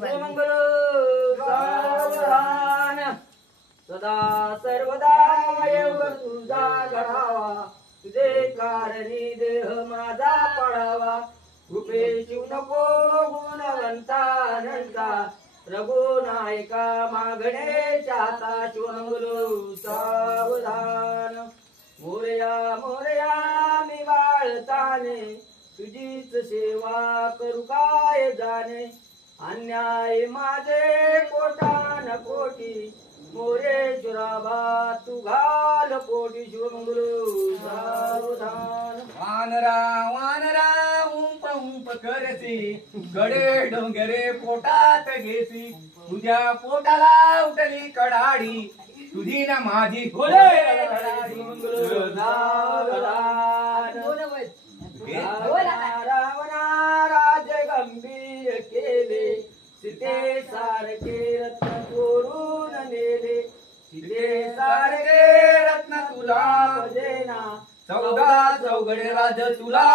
मंगल सावधान सदा सर्वदा योग तुझा घडावा तुझे कारणी देह माझा पडावा कृपे शिव नको गुणवंतानंता रघुनायका मागणे चाता शिवमंगल सावधान मोरया मोरया मी बाळताने तुझीच सेवा करू काय जाणे अन्याय माझे कोटान कोटी मोरेश्वराबा तू घाल पोटी शिवमंगल सावधान वानरा वानरा उंप उंप करसी गडे डोंगरे पोटात घेसी तुझ्या पोटाला उठली कडाडी तुझी ना माझी बोले शिवमंगल सावधान रावणा राज गंभीर केले सीते सारखे रत्न चोरून नेले सीते सारखे रत्न तुला भजेना 14 चौघडे राज तुला